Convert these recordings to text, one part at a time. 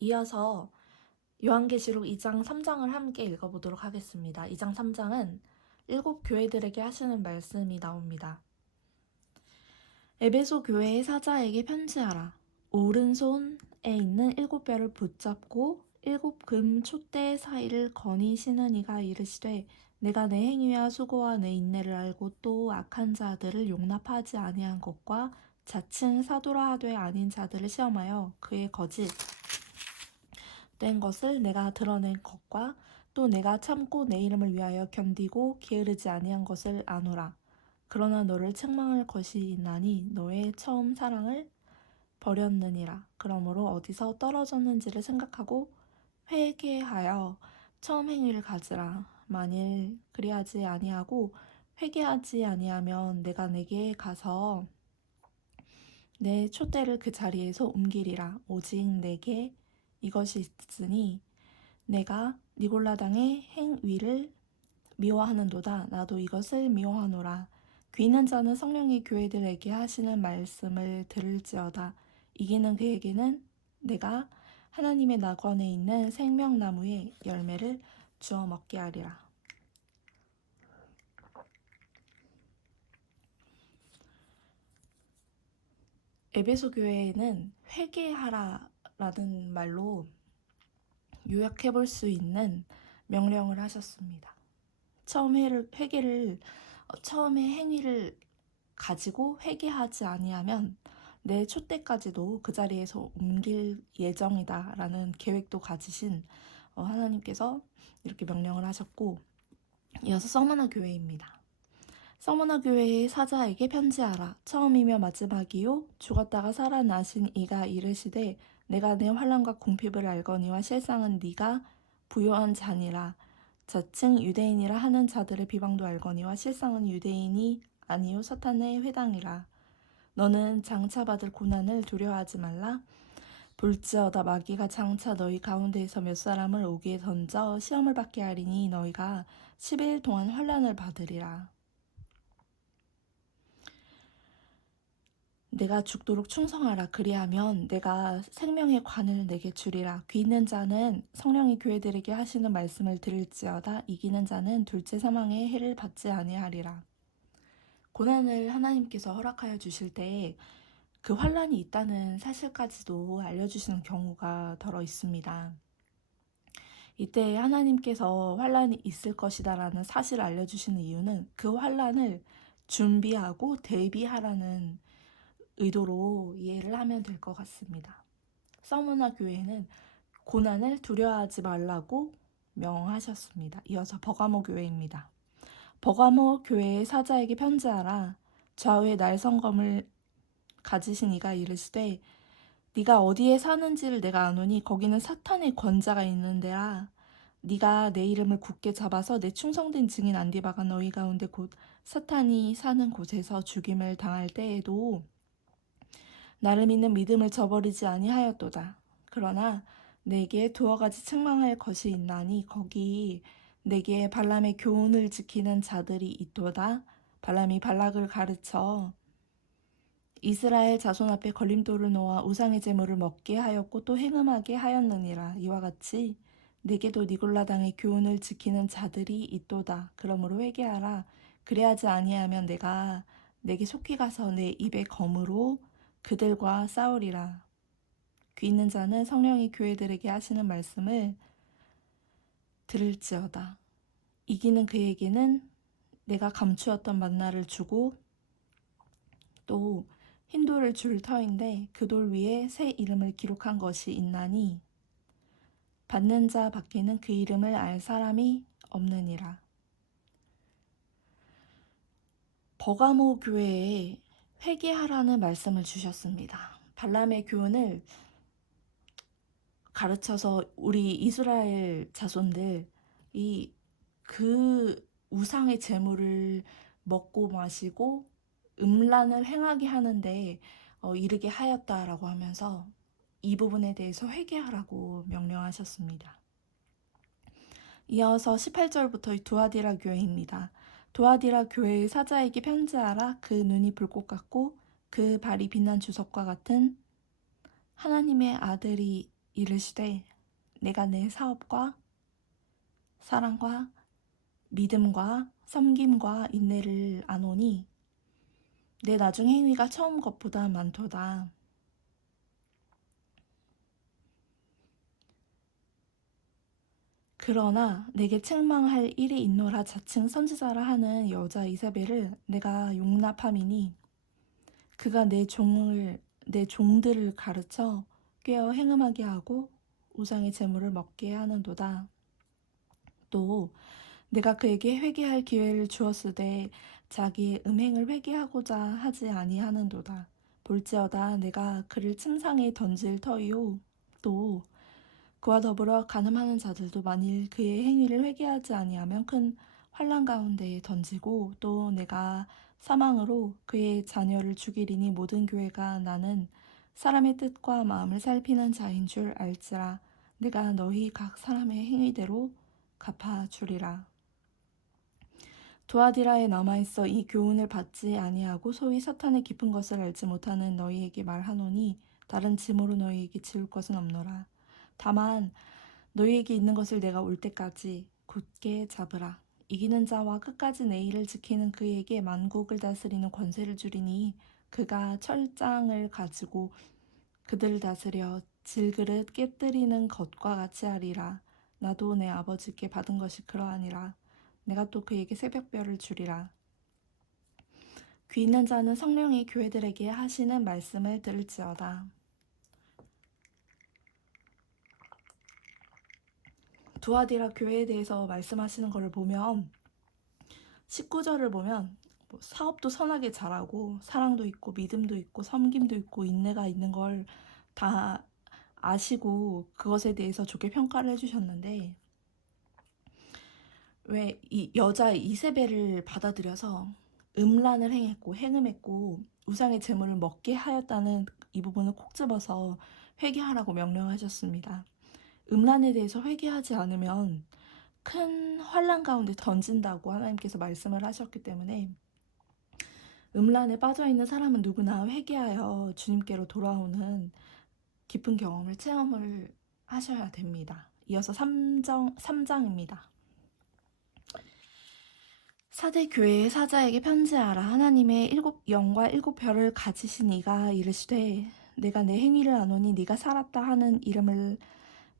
이어서 요한계시록 2장 3장을 함께 읽어보도록 하겠습니다. 2장 3장은 7교회들에게 하시는 말씀이 나옵니다. 에베소 교회의 사자에게 편지하라. 오른손에 있는 7별을 붙잡고 7금 촛대 사이를 거니 신은 이가 이르시되 내가 내 행위와 수고와 내 인내를 알고 또 악한 자들을 용납하지 아니한 것과 자칭 사도라 하되 아닌 자들을 시험하여 그의 거짓 된 것을 내가 드러낸 것과 또 내가 참고 내 이름을 위하여 견디고 게으르지 아니한 것을 아노라. 그러나 너를 책망할 것이 있나니 너의 처음 사랑을 버렸느니라. 그러므로 어디서 떨어졌는지를 생각하고 회개하여 처음 행위를 가지라. 만일 그리하지 아니하고 회개하지 아니하면 내가 내게 가서 내 촛대를 그 자리에서 옮기리라. 오직 내게 이것이 있으니 내가 니골라당의 행위를 미워하는도다. 나도 이것을 미워하노라. 귀 있는 자는 성령이 교회들에게 하시는 말씀을 들을지어다. 이기는 그에게는 내가 하나님의 낙원에 있는 생명나무의 열매를 주어 먹게 하리라. 에베소 교회에는 회개하라라는 말로 요약해 볼 수 있는 명령을 하셨습니다. 처음에 행위를 가지고 회개하지 아니하면 내 촛대까지도 그 자리에서 옮길 예정이다라는 계획도 가지신 하나님께서 이렇게 명령을 하셨고, 이어서 서머나 교회입니다. 서머나 교회의 사자에게 편지하라. 처음이며 마지막이요 죽었다가 살아나신 이가 이르시되 내가 내 환난과 궁핍을 알거니와 실상은 네가 부요한 자니라. 자칭 유대인이라 하는 자들의 비방도 알거니와 실상은 유대인이 아니요 사탄의 회당이라. 너는 장차 받을 고난을 두려워하지 말라. 볼지어다 마귀가 장차 너희 가운데에서 몇 사람을 옥에 던져 시험을 받게 하리니 너희가 10일 동안 환난을 받으리라. 내가 죽도록 충성하라. 그리하면 내가 생명의 관을 내게 주리라. 귀 있는 자는 성령이 교회들에게 하시는 말씀을 들을지어다. 이기는 자는 둘째 사망의 해를 받지 아니하리라. 고난을 하나님께서 허락하여 주실 때에 그 환난이 있다는 사실까지도 알려주시는 경우가 더러 있습니다. 이때 하나님께서 환난이 있을 것이다 라는 사실을 알려주시는 이유는 그 환난을 준비하고 대비하라는 의도로 이해를 하면 될 것 같습니다. 서머나 교회는 고난을 두려워하지 말라고 명하셨습니다. 이어서 버가모 교회입니다. 버가모 교회의 사자에게 편지하라. 좌우에 날성검을 가지신 이가 이르시되 네가 어디에 사는지를 내가 아노니 거기는 사탄의 권자가 있는 데라. 네가 내 이름을 굳게 잡아서 내 충성된 증인 안디바가 너희 가운데 곧 사탄이 사는 곳에서 죽임을 당할 때에도 나를 믿는 믿음을 저버리지 아니하였도다. 그러나 내게 두어 가지 책망할 것이 있나니 거기 내게 발람의 교훈을 지키는 자들이 있도다. 발람이 발락을 가르쳐 이스라엘 자손 앞에 걸림돌을 놓아 우상의 제물을 먹게 하였고 또 행음하게 하였느니라. 이와 같이 내게도 니골라당의 교훈을 지키는 자들이 있도다. 그러므로 회개하라. 그래야지 아니하면 내가 내게 속히 가서 내 입의 검으로 그들과 싸우리라. 귀 있는 자는 성령이 교회들에게 하시는 말씀을 들을지어다. 이기는 그에게는 내가 감추었던 만나를 주고 또 흰 돌을 줄 터인데 그 돌 위에 새 이름을 기록한 것이 있나니 받는 자 밖에는 그 이름을 알 사람이 없느니라. 버가모 교회에 회개하라는 말씀을 주셨습니다. 발람의 교훈을 가르쳐서 우리 이스라엘 자손들이 그 우상의 제물을 먹고 마시고 음란을 행하게 하는데 이르게 하였다라고 하면서 이 부분에 대해서 회개하라고 명령하셨습니다. 이어서 18절부터 두아디라 교회입니다. 두아디라 교회의 사자에게 편지하라. 그 눈이 불꽃 같고 그 발이 빛난 주석과 같은 하나님의 아들이 이르시되 내가 내 사업과 사랑과 믿음과 섬김과 인내를 아노니 내 나중 행위가 처음 것보다 많도다. 그러나 내게 책망할 일이 있노라 자칭 선지자라 하는 여자 이사벨을 내가 용납함이니 그가 내 종들을 가르쳐 꾀어 행음하게 하고 우상의 재물을 먹게 하는도다. 또 내가 그에게 회개할 기회를 주었으되 자기의 음행을 회개하고자 하지 아니하는도다. 볼지어다 내가 그를 침상에 던질 터이요 또 그와 더불어 간음하는 자들도 만일 그의 행위를 회개하지 아니하면 큰 환난 가운데에 던지고 또 내가 사망으로 그의 자녀를 죽이리니 모든 교회가 나는 사람의 뜻과 마음을 살피는 자인 줄 알지라. 내가 너희 각 사람의 행위대로 갚아주리라. 두아디라에 남아있어 이 교훈을 받지 아니하고 소위 사탄의 깊은 것을 알지 못하는 너희에게 말하노니 다른 짐으로 너희에게 지울 것은 없노라. 다만 너희에게 있는 것을 내가 올 때까지 굳게 잡으라. 이기는 자와 끝까지 내 일을 지키는 그에게 만국을 다스리는 권세를 주리니 그가 철장을 가지고 그들을 다스려 질그릇 깨뜨리는 것과 같이 하리라. 나도 내 아버지께 받은 것이 그러하니라. 내가 또 그에게 새벽별을 주리라. 귀 있는 자는 성령이 교회들에게 하시는 말씀을 들을지어다. 두아디라 교회에 대해서 말씀하시는 것을 보면 19절을 보면 뭐 사업도 선하게 잘하고 사랑도 있고 믿음도 있고 섬김도 있고 인내가 있는 걸 다 아시고 그것에 대해서 좋게 평가를 해주셨는데 왜 이 여자 이세벨을 받아들여서 음란을 행했고 행음했고 우상의 재물을 먹게 하였다는 이 부분을 콕 집어서 회개하라고 명령하셨습니다. 음란에 대해서 회개하지 않으면 큰 환난 가운데 던진다고 하나님께서 말씀을 하셨기 때문에 음란에 빠져있는 사람은 누구나 회개하여 주님께로 돌아오는 깊은 경험을 체험을 하셔야 됩니다. 이어서 3장입니다. 사대 교회의 사자에게 편지하라. 하나님의 7영과 7별을 가지신 이가 이르시되 내가 내 행위를 아노니 네가 살았다 하는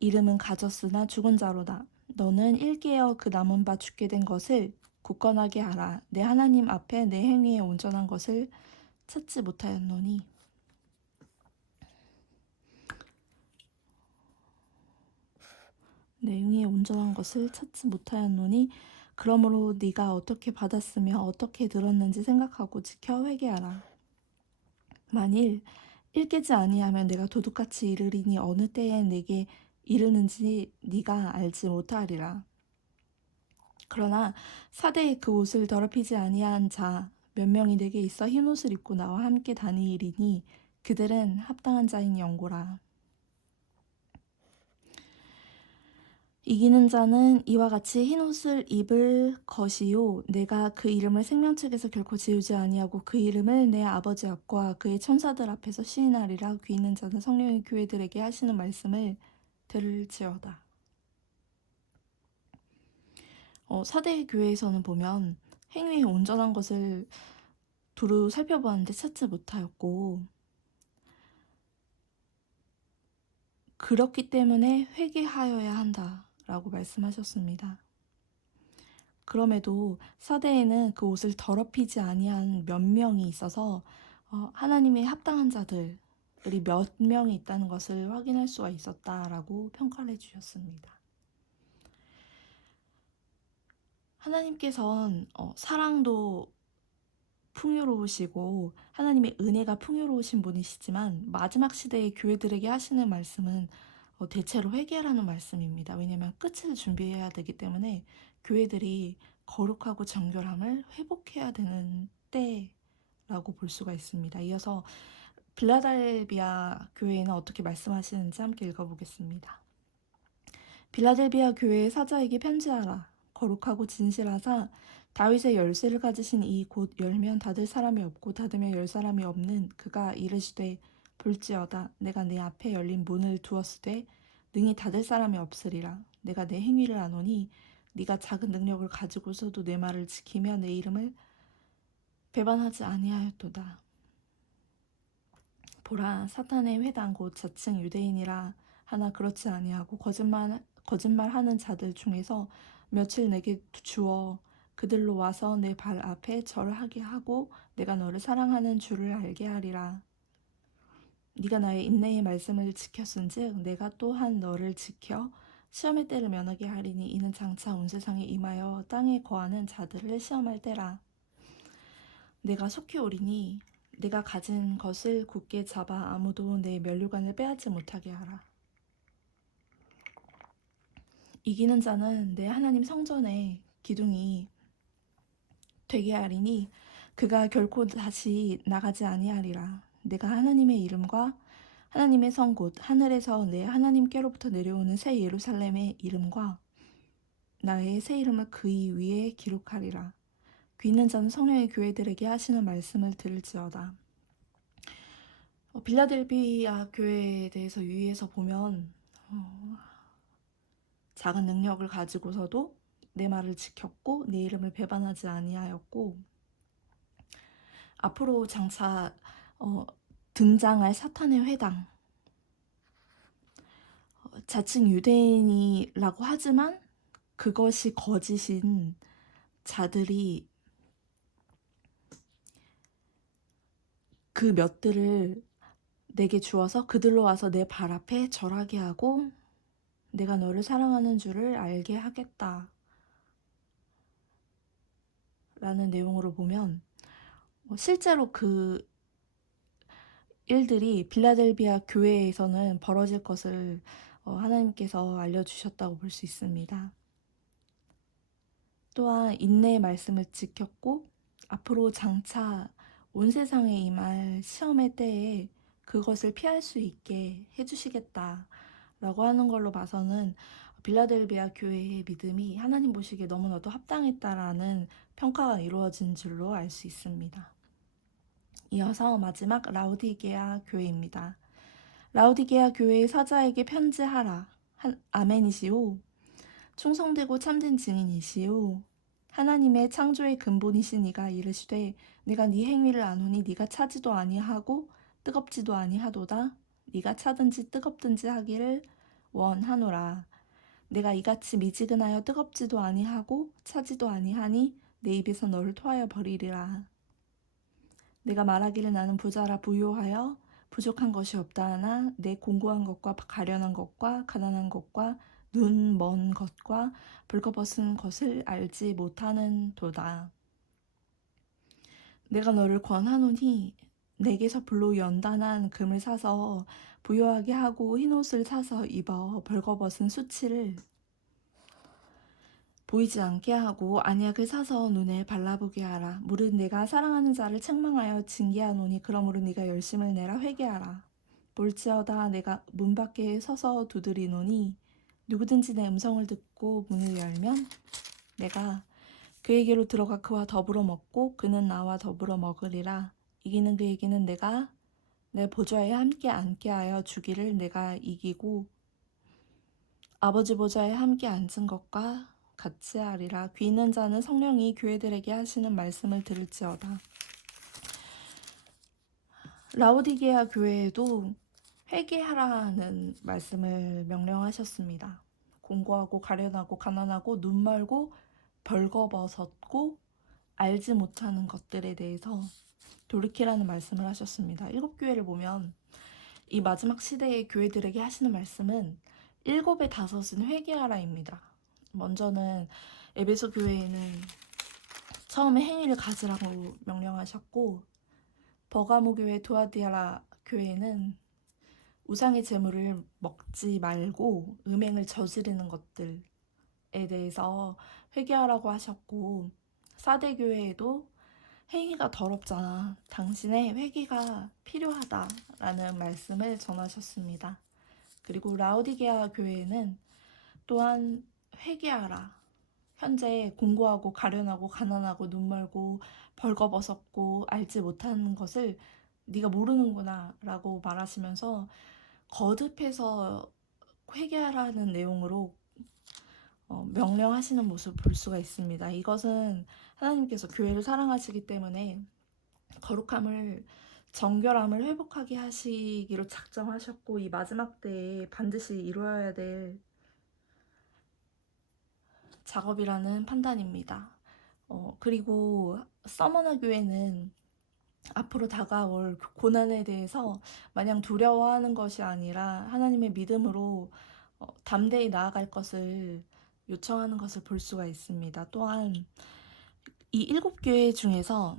이름은 가졌으나 죽은 자로다. 너는 일깨어 그 남은 바 죽게 된 것을 굳건하게 하라. 내 하나님 앞에 내 행위에 온전한 것을 찾지 못하였노니 내 행위에 온전한 것을 찾지 못하였노니 그러므로 네가 어떻게 받았으며 어떻게 들었는지 생각하고 지켜 회개하라. 만일 일깨지 아니하면 내가 도둑같이 이르리니 어느 때에 내게 이르는지 네가 알지 못하리라. 그러나 사대의 그 옷을 더럽히지 아니한 자 몇 명이 내게 있어 흰 옷을 입고 나와 함께 다니리니 그들은 합당한 자인 영고라. 이기는 자는 이와 같이 흰 옷을 입을 것이요 내가 그 이름을 생명책에서 결코 지우지 아니하고 그 이름을 내 아버지 앞과 그의 천사들 앞에서 시인하리라. 귀 있는 자는 성령의 교회들에게 하시는 말씀을 들을지어다. 사대 교회에서는 보면 행위에 온전한 것을 두루 살펴보았는데 찾지 못하였고 그렇기 때문에 회개하여야 한다라고 말씀하셨습니다. 그럼에도 사대에는 그 옷을 더럽히지 아니한 몇 명이 있어서 하나님의 합당한 자들이 몇 명이 있다는 것을 확인할 수가 있었다라고 평가를 해주셨습니다. 하나님께서는 사랑도 풍요로우시고 하나님의 은혜가 풍요로우신 분이시지만 마지막 시대의 교회들에게 하시는 말씀은 대체로 회개하라는 말씀입니다. 왜냐하면 끝을 준비해야 되기 때문에 교회들이 거룩하고 정결함을 회복해야 되는 때라고 볼 수가 있습니다. 이어서 빌라델비아 교회는 어떻게 말씀하시는지 함께 읽어보겠습니다. 빌라델비아 교회의 사자에게 편지하라. 거룩하고 진실하사 다윗의 열쇠를 가지신 이 곧 열면 닫을 사람이 없고 닫으면 열 사람이 없는 그가 이르시되 볼지어다 내가 내 앞에 열린 문을 두었으되 능히 닫을 사람이 없으리라. 내가 내 행위를 아노니 네가 작은 능력을 가지고서도 내 말을 지키며 내 이름을 배반하지 아니하였도다. 보라, 사탄의 회당 곧 자칭 유대인이라 하나 그렇지 아니하고 거짓말하는 자들 중에서 며칠 내게 주어 그들로 와서 내 발 앞에 절하게 하고 내가 너를 사랑하는 줄을 알게 하리라. 네가 나의 인내의 말씀을 지켰은즉 내가 또한 너를 지켜 시험의 때를 면하게 하리니 이는 장차 온 세상에 임하여 땅에 거하는 자들을 시험할 때라. 내가 속히 오리니 내가 가진 것을 굳게 잡아 아무도 내 면류관을 빼앗지 못하게 하라. 이기는 자는 내 하나님 성전의 기둥이 되게 하리니 그가 결코 다시 나가지 아니하리라. 내가 하나님의 이름과 하나님의 성 곧 하늘에서 내 하나님께로부터 내려오는 새 예루살렘의 이름과 나의 새 이름을 그의 위에 기록하리라. 귀 있는 자는 성령의 교회들에게 하시는 말씀을 들을지어다. 빌라델비아 교회에 대해서 유의해서 보면 작은 능력을 가지고서도 내 말을 지켰고 내 이름을 배반하지 아니하였고 앞으로 장차 등장할 사탄의 회당 자칭 유대인이라고 하지만 그것이 거짓인 자들이 그 몇들을 내게 주어서 그들로 와서 내 발 앞에 절하게 하고 내가 너를 사랑하는 줄을 알게 하겠다 라는 내용으로 보면 실제로 그 일들이 빌라델비아 교회에서는 벌어질 것을 하나님께서 알려주셨다고 볼 수 있습니다. 또한 인내의 말씀을 지켰고 앞으로 장차 온 세상에 임할 시험의 때에 그것을 피할 수 있게 해주시겠다라고 하는 걸로 봐서는 빌라델비아 교회의 믿음이 하나님 보시기에 너무나도 합당했다라는 평가가 이루어진 줄로 알 수 있습니다. 이어서 마지막 라우디게아 교회입니다. 라우디게아 교회의 사자에게 편지하라. 아멘이시오. 충성되고 참된 증인이시오. 하나님의 창조의 근본이신 이가 이르시되 네가 네 행위를 아노니 네가 차지도 아니하고 뜨겁지도 아니하도다. 네가 차든지 뜨겁든지 하기를 원하노라. 내가 이같이 미지근하여 뜨겁지도 아니하고 차지도 아니하니 내 입에서 너를 토하여 버리리라. 내가 말하기를 나는 부자라 부요하여 부족한 것이 없다 하나 내 공고한 것과 가련한 것과 가난한 것과 눈 먼 것과 벌거벗은 것을 알지 못하는 도다. 내가 너를 권하노니 내게서 불로 연단한 금을 사서 부요하게 하고 흰옷을 사서 입어 벌거벗은 수치를 보이지 않게 하고 안약을 사서 눈에 발라보게 하라. 무릇 내가 사랑하는 자를 책망하여 징계하노니 그러므로 네가 열심을 내라 회개하라. 볼지어다 내가 문 밖에 서서 두드리노니 누구든지 내 음성을 듣고 문을 열면 내가 그에게로 들어가 그와 더불어 먹고 그는 나와 더불어 먹으리라. 이기는 그에게는 내가 내 보좌에 함께 앉게 하여 주기를 내가 이기고 아버지 보좌에 함께 앉은 것과 같이 하리라. 귀 있는 자는 성령이 교회들에게 하시는 말씀을 들을지어다. 라오디게아 교회에도 회개하라는 말씀을 명령하셨습니다. 공고하고 가련하고 가난하고 눈 멀고 벌거벗었고 알지 못하는 것들에 대해서 돌이키라는 말씀을 하셨습니다. 7교회를 보면 이 마지막 시대의 교회들에게 하시는 말씀은 7의 5은 회개하라입니다. 먼저는 에베소 교회에는 처음에 행위를 가지라고 명령하셨고 버가모 교회 두아디아라 교회는 우상의 제물을 먹지 말고 음행을 저지르는 것들에 대해서 회개하라고 하셨고 사대 교회에도 행위가 더럽잖아. 당신의 회개가 필요하다라는 말씀을 전하셨습니다. 그리고 라오디게아 교회는 또한 회개하라. 현재 공고하고 가련하고 가난하고 눈멀고 벌거벗었고 알지 못하는 것을 네가 모르는구나 라고 말하시면서 거듭해서 회개하라는 내용으로 명령하시는 모습을 볼 수가 있습니다. 이것은 하나님께서 교회를 사랑하시기 때문에 거룩함을 정결함을 회복하게 하시기로 작정하셨고 이 마지막 때에 반드시 이루어야 될 작업이라는 판단입니다. 그리고 서머너 교회는 앞으로 다가올 고난에 대해서 마냥 두려워하는 것이 아니라 하나님의 믿음으로 담대히 나아갈 것을 요청하는 것을 볼 수가 있습니다. 또한 이 7교회 중에서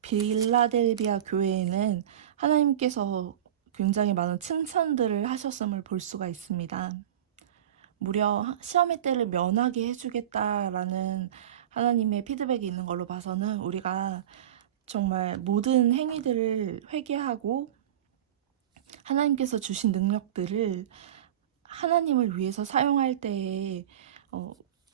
빌라델비아 교회에는 하나님께서 굉장히 많은 칭찬들을 하셨음을 볼 수가 있습니다. 무려 시험의 때를 면하게 해주겠다라는 하나님의 피드백이 있는 걸로 봐서는 우리가 정말 모든 행위들을 회개하고 하나님께서 주신 능력들을 하나님을 위해서 사용할 때에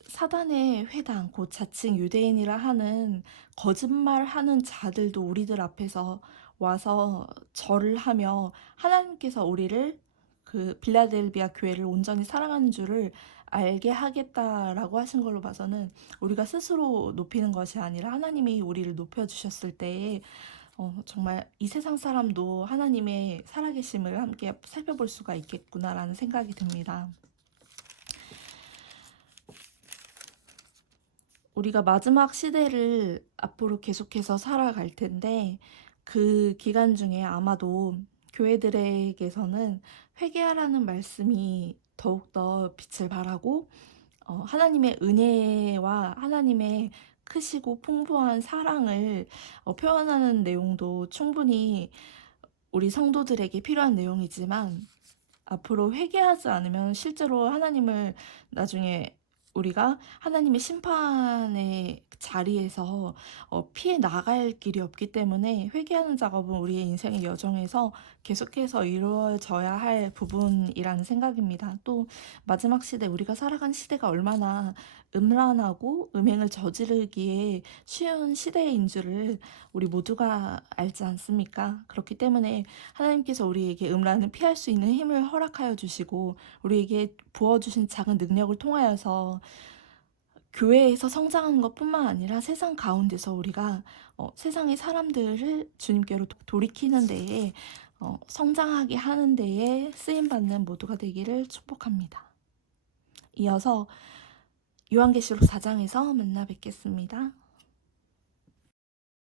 사단의 회당, 곧 자칭 유대인이라 하는 거짓말하는 자들도 우리들 앞에서 와서 절을 하며 하나님께서 우리를 그 빌라델비아 교회를 온전히 사랑하는 줄을 알게 하겠다라고 하신 걸로 봐서는 우리가 스스로 높이는 것이 아니라 하나님이 우리를 높여주셨을 때에 정말 이 세상 사람도 하나님의 살아계심을 함께 살펴볼 수가 있겠구나라는 생각이 듭니다. 우리가 마지막 시대를 앞으로 계속해서 살아갈 텐데 그 기간 중에 아마도 교회들에게서는 회개하라는 말씀이 더욱더 빛을 발하고 하나님의 은혜와 하나님의 크시고 풍부한 사랑을 표현하는 내용도 충분히 우리 성도들에게 필요한 내용이지만 앞으로 회개하지 않으면 실제로 하나님을 나중에 우리가 하나님의 심판의 자리에서 피해 나갈 길이 없기 때문에 회개하는 작업은 우리의 인생의 여정에서 계속해서 이루어져야 할 부분이라는 생각입니다. 또 마지막 시대, 우리가 살아간 시대가 얼마나 음란하고 음행을 저지르기에 쉬운 시대인 줄을 우리 모두가 알지 않습니까? 그렇기 때문에 하나님께서 우리에게 음란을 피할 수 있는 힘을 허락하여 주시고 우리에게 부어주신 작은 능력을 통하여서 교회에서 성장하는 것뿐만 아니라 세상 가운데서 우리가 세상의 사람들을 주님께로 돌이키는 데에 성장하게 하는 데에 쓰임받는 모두가 되기를 축복합니다. 이어서 요한계시록 4장에서 만나 뵙겠습니다.